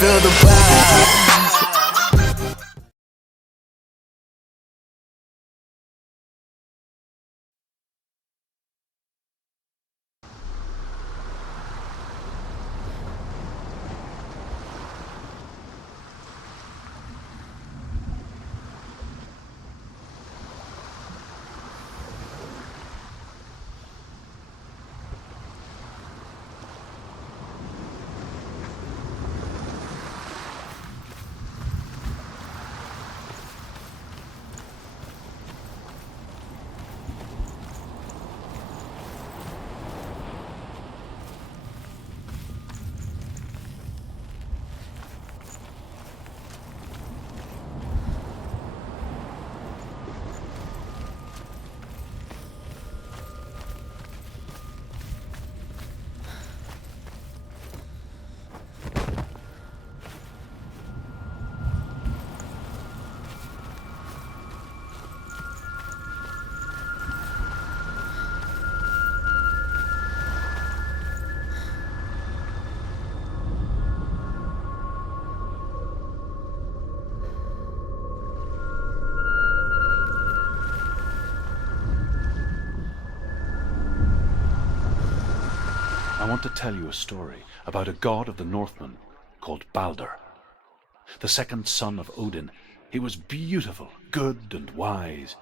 feel the vibe. I want to tell you a story about a god of the Northmen called Balder. The second son of Odin. He was beautiful, good and wise.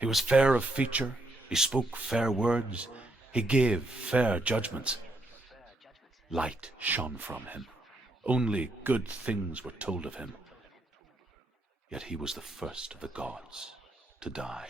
He was fair of feature, he spoke fair words, he gave fair judgments. Light shone from him. Only good things were told of him. Yet he was the first of the gods to die.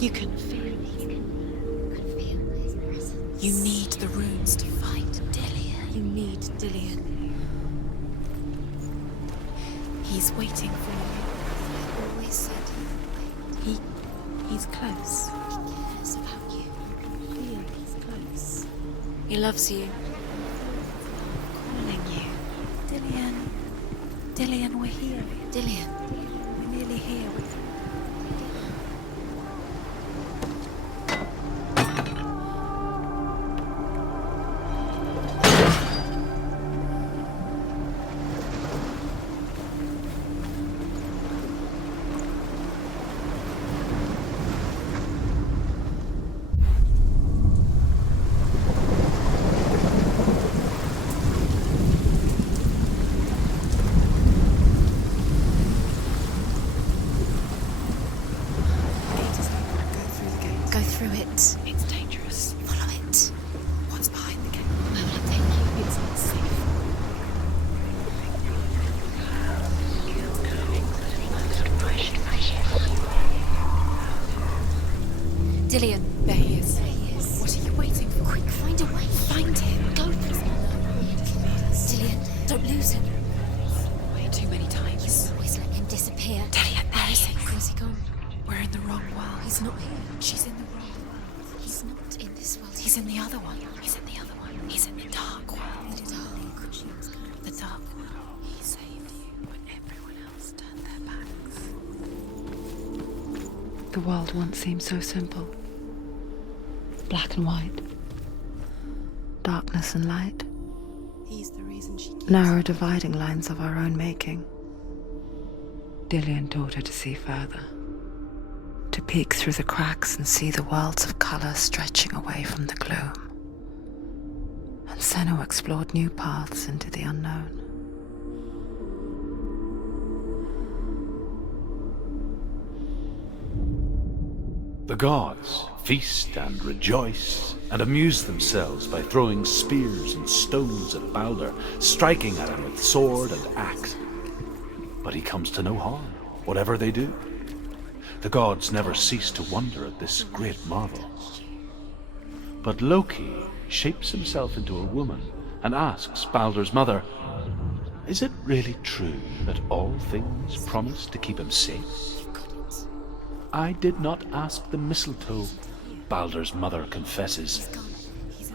You can feel his presence. You need the runes to fight. Dillion. You need Dillion. He's waiting for you. I've always said he's close. He cares about you. Feel he's close. He loves you. Calling you. Dillion. Dillion, we're here. Dillion. We're nearly here. Dillion. There he is. There he is. What are you waiting for? Quick, find a way. Find him. Go. Dillion, don't lose him. Way too many times. Always let him disappear. Dillion, there is he. Where's he gone? We're in the wrong world. He's not here. She's in the wrong world. He's not in this world. He's in the other one. He's in the other one. He's in the dark world. The dark. The dark world. He saved you when everyone else turned their backs. The world once seemed so simple. Black and white. Darkness and light. He's the reason she keeps Narrow dividing lines of our own making. Dillion taught her to see further. To peek through the cracks and see the worlds of colour stretching away from the gloom. And Senua explored new paths into the unknown. The gods feast and rejoice and amuse themselves by throwing spears and stones at Balder, striking at him with sword and axe. But he comes to no harm, whatever they do. The gods never cease to wonder at this great marvel. But Loki shapes himself into a woman and asks Balder's mother, "Is it really true that all things promise to keep him safe?" "I did not ask the mistletoe," Balder's mother confesses.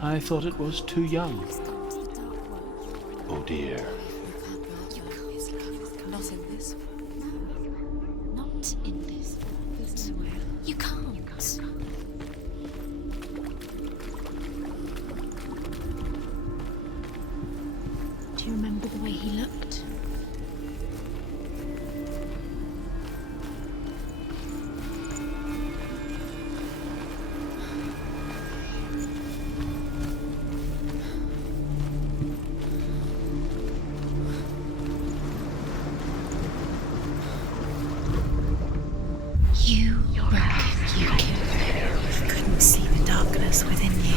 "I thought it was too young." Oh dear. Not in this world. Not in this world. You can't. Do you remember the way he looked? You reckon you killed him? You couldn't see the darkness within you.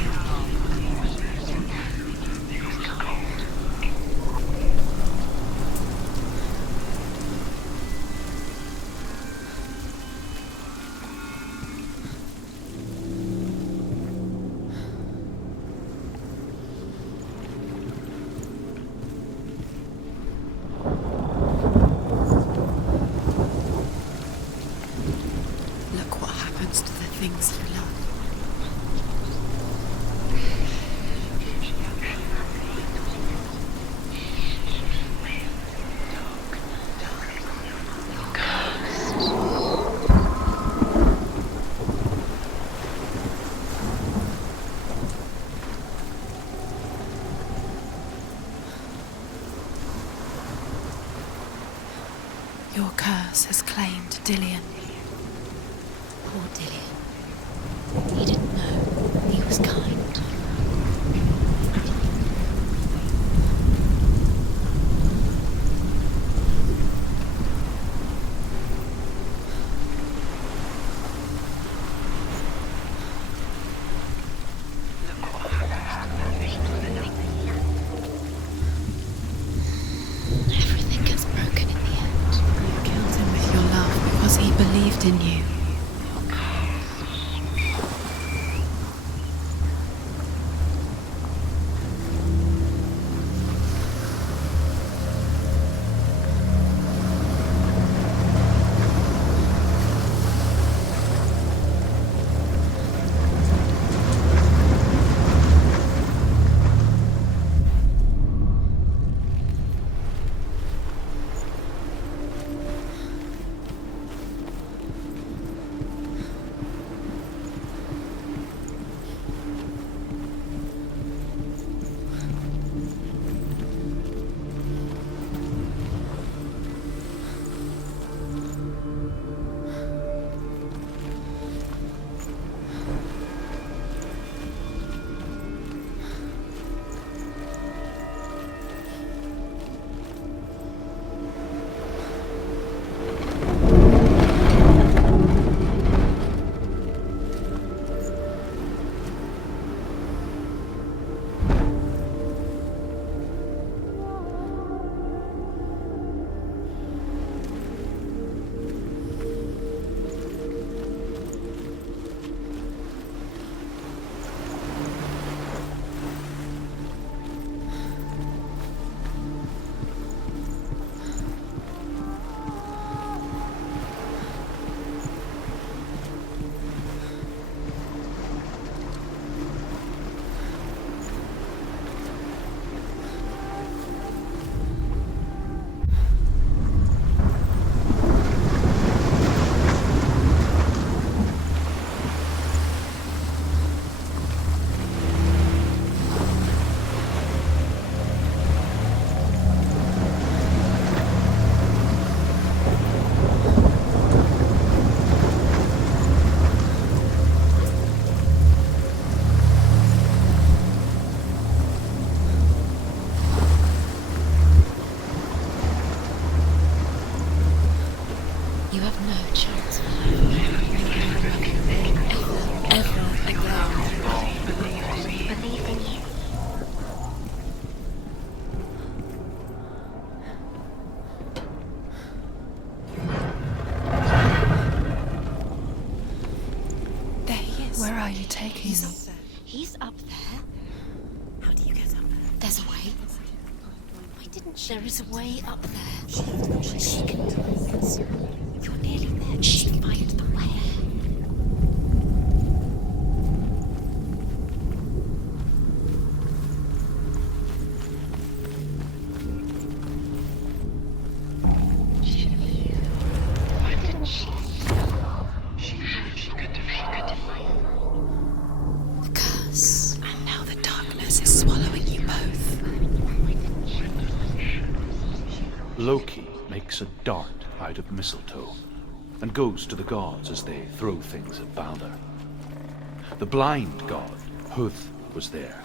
Look what happens to the things you love. Your curse has claimed Dillion. Poor Dillion. He didn't know. He was kind. Everything gets broken in the end. You killed him with your love because he believed in you. taking you? He's up there. How do you get up there? There's a way. Why didn't she? There is a way up there. She can do it. You're nearly there. She can find the way. Loki makes a dart out of mistletoe and goes to the gods as they throw things at Balder. The blind god, Huth, was there.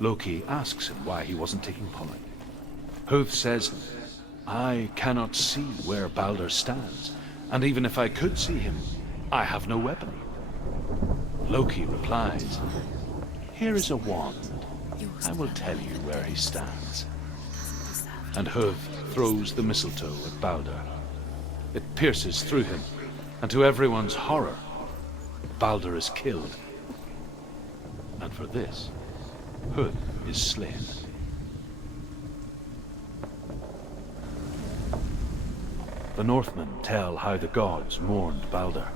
Loki asks him why he wasn't taking pollen. Huth says, "I cannot see where Balder stands, and even if I could see him, I have no weapon." Loki replies, "Here is a wand. I will tell you where he stands." And Huth throws the mistletoe at Balder. It pierces through him, and to everyone's horror, Balder is killed. And for this, Huth is slain. The Northmen tell how the gods mourned Balder.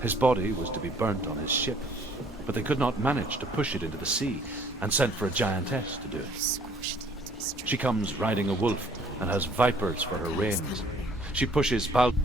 His body was to be burnt on his ship, but they could not manage to push it into the sea, and sent for a giantess to do it. She comes riding a wolf and has vipers for her reins. She pushes Balder.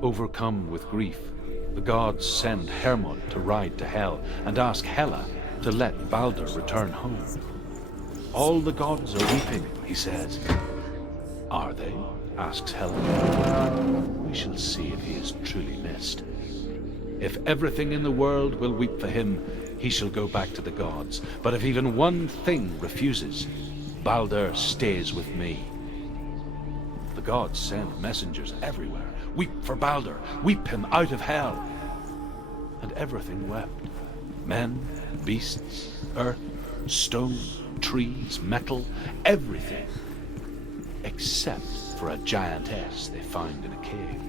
Overcome with grief, the gods send Hermod to ride to Hel and ask Hela to let Balder return home. All the gods are weeping, he says. Are they? Asks Hela. We shall see if he is truly missed. If everything in the world will weep for him, he shall go back to the gods. But if even one thing refuses, Balder stays with me. The gods send messengers everywhere. Weep for Balder, weep him out of hell. And everything wept. Men, beasts, earth, stone, trees, metal, everything. Except for a giantess they found in a cave.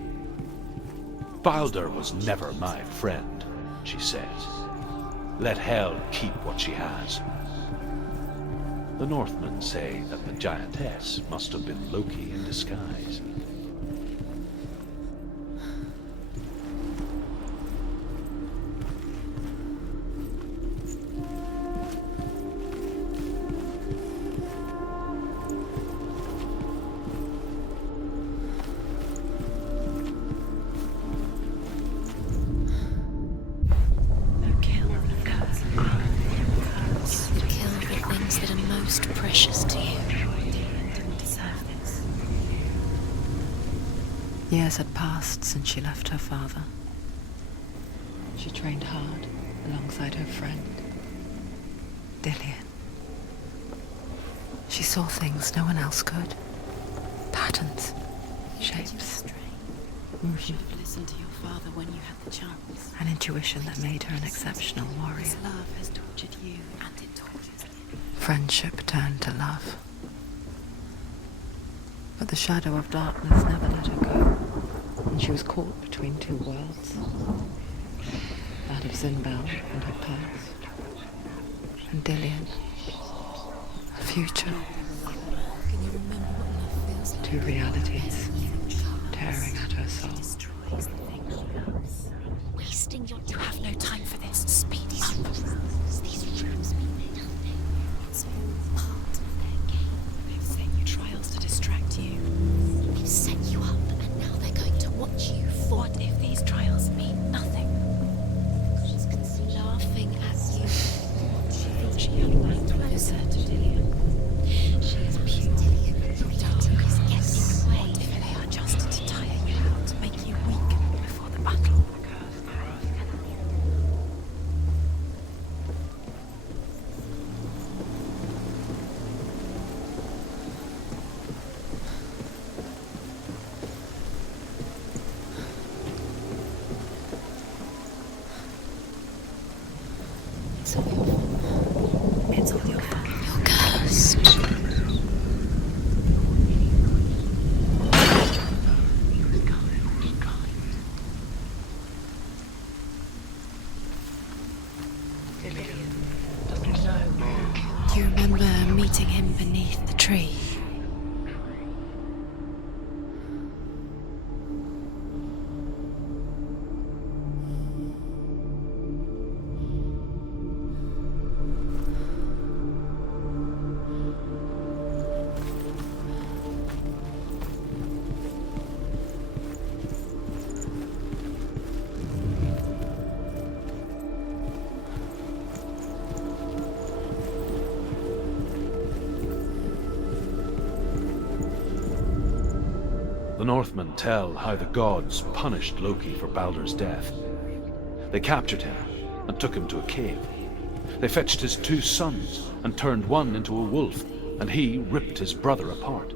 Balder was never my friend, she says. Let Hel keep what she has. The Northmen say that the giantess must have been Loki in disguise. Years had passed since she left her father. She trained hard alongside her friend, Dillian. She saw things no one else could. Patterns, shapes, movement. Listen to your father when you had the chance. An intuition that made her an exceptional warrior. His love has tortured you, and it tortures you. Friendship turned to love. But the shadow of darkness never let her go, and she was caught between two worlds. That of Zinbel and her past, and Dillian, her future. Can you remember what love feels like? Two realities tearing at her soul. Wasting your time. You have no time for this. Speed up. These rooms mean nothing. It's all part of their game. They've set you trials to distract you. They've set you up, and now they're going to watch you. What if these trials mean nothing? She's laughing at you. She thought she had right to visit Dillian. She is pure. Dillian, tree. The Northmen tell how the gods punished Loki for Baldur's death. They captured him and took him to a cave. They fetched his 2 sons and turned one into a wolf, and he ripped his brother apart.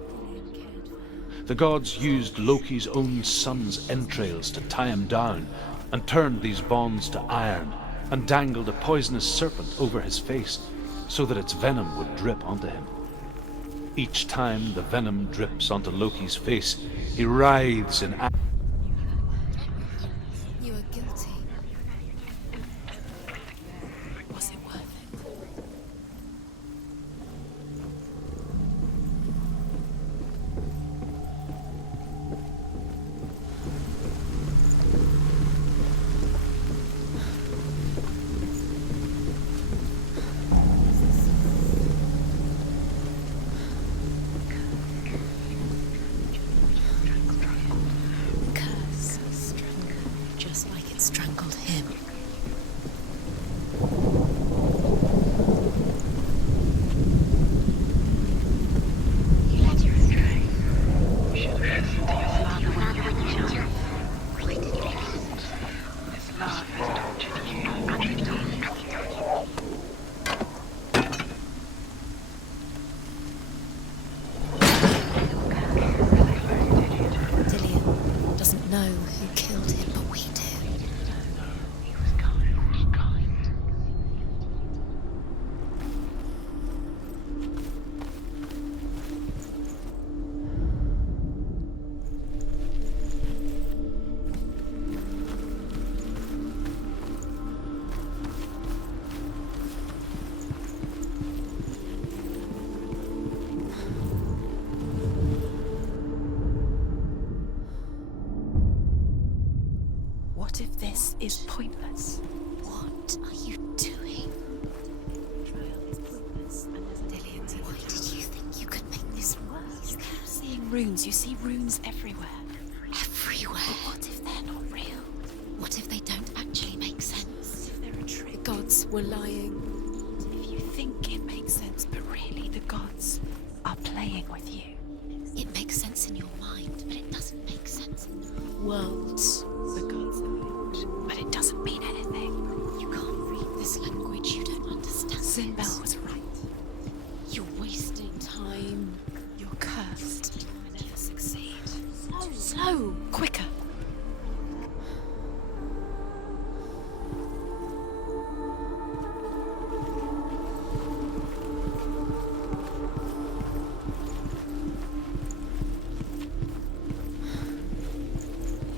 The gods used Loki's own son's entrails to tie him down and turned these bonds to iron and dangled a poisonous serpent over his face so that its venom would drip onto him. Each time the venom drips onto Loki's face, he writhes in agony. You are guilty. Was it worth it? Just like it strangled him. You led her astray. You should have listened to your father when you were young. Why did you listen? His love has tortured you. Dillion doesn't know who killed him, but we do. He was kind. What if this is pointless? What are you doing? Trial is pointless, and there's Dillion, why did you think you could make this work? You keep seeing runes. You see runes everywhere. Everywhere? But what if they're not real? What if they don't actually make sense? What if they're a trick? The gods were lying. If you think it makes sense, but really the gods are playing with you. It makes sense in your mind, but it doesn't make sense in the worlds. The gods are built, but it doesn't mean anything. You can't read this language, you don't understand. Sinbel was right. You're wasting time. You're cursed. You'll never succeed. Slow, quicker.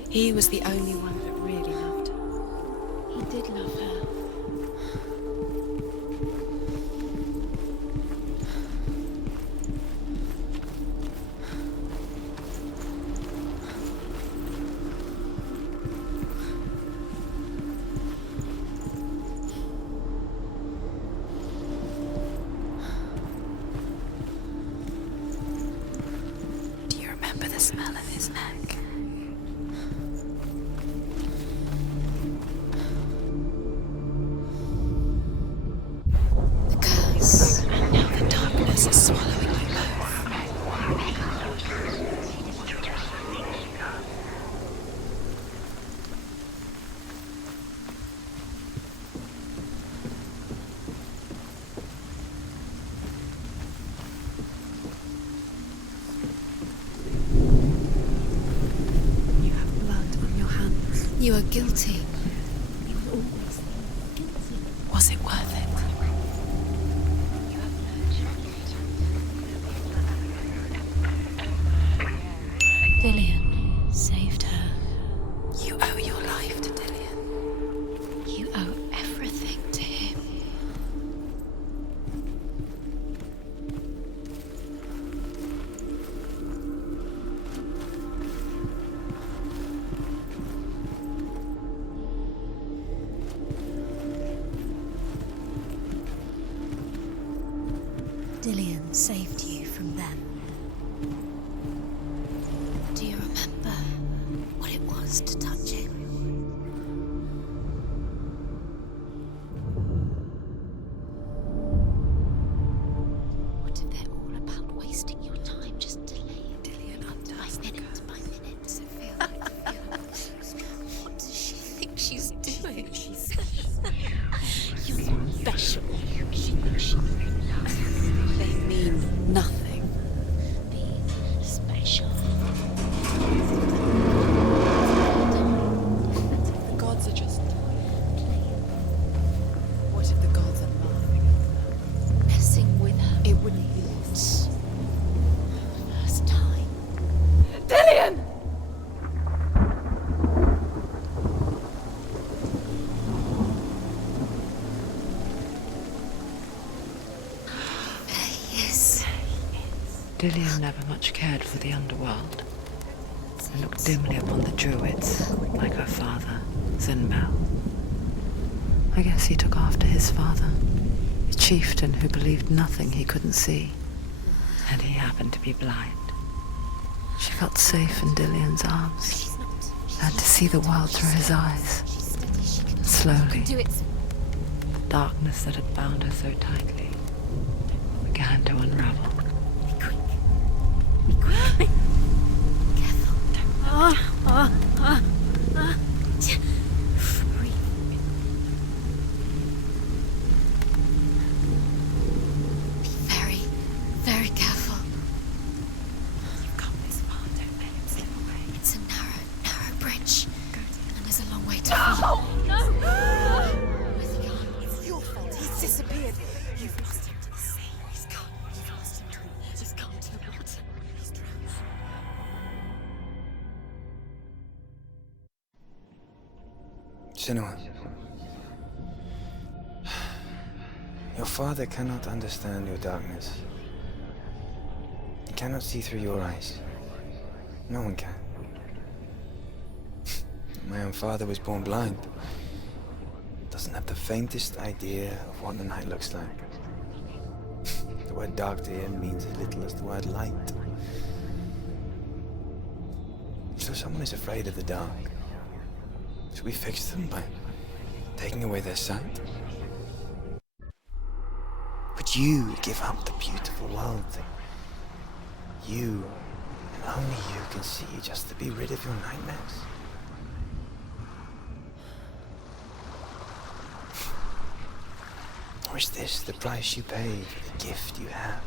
He was the only one that really loved her. He did love her. Do you remember the smell of his neck? Is swallowing you both. You have blood on your hands. You are guilty. You will always be guilty. Was it worth it? Dillion saved her. You owe your life to Dillion. You owe everything to him. saved you from them. Do you remember what it was to touch him? What if they're all about wasting your time, just delaying by minute by minute? Does it feel like what does she think she's doing? You're special. They mean nothing. Be special. The gods are just... What if the gods are laughing? Messing with her. It wouldn't be... First time. Dillian! Dillian never much cared for the underworld, and looked dimly upon the druids, like her father, Zinmel. I guess he took after his father, a chieftain who believed nothing he couldn't see, and he happened to be blind. She felt safe in Dillian's arms, had to see the world through his eyes. Slowly, the darkness that had bound her so tightly began to unravel. Very, very careful. You've come this far, don't let him slip away. It's a narrow bridge. And there's a long way to Oh, no! Where's he gone? It's your fault. He's disappeared. You've lost him to the sea. He's gone. You've lost him to him. He's gone to the water. He's drowned. Senua, your father cannot understand your darkness. He cannot see through your eyes. No one can. My own father was born blind. Doesn't have the faintest idea of what the night looks like. The word dark to him means as little as the word light. So someone is afraid of the dark. Should we fix them by taking away their sight? Would you give up the beautiful world that you, and only you, can see just to be rid of your nightmares? Or is this the price you pay for the gift you have?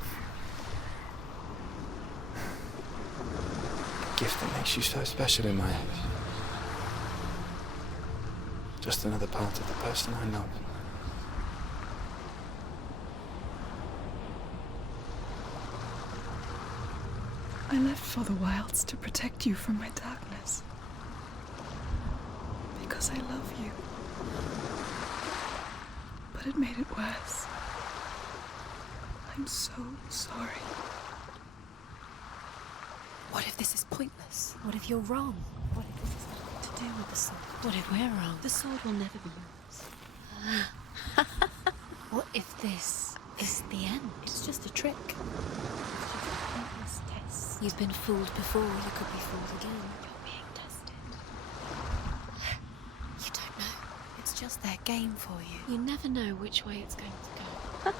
A gift that makes you so special in my eyes. Just another part of the person I love. I left for the wilds to protect you from my darkness. Because I love you. But it made it worse. I'm so sorry. What if this is pointless? What if you're wrong? What if this has nothing to do with the sword? What if we're wrong? The sword will never be yours. What if this is the end? It's just a trick. It's just a pointless test. You've been fooled before, you could be fooled again. You're being tested. You don't know. It's just their game for you. You never know which way it's going to go.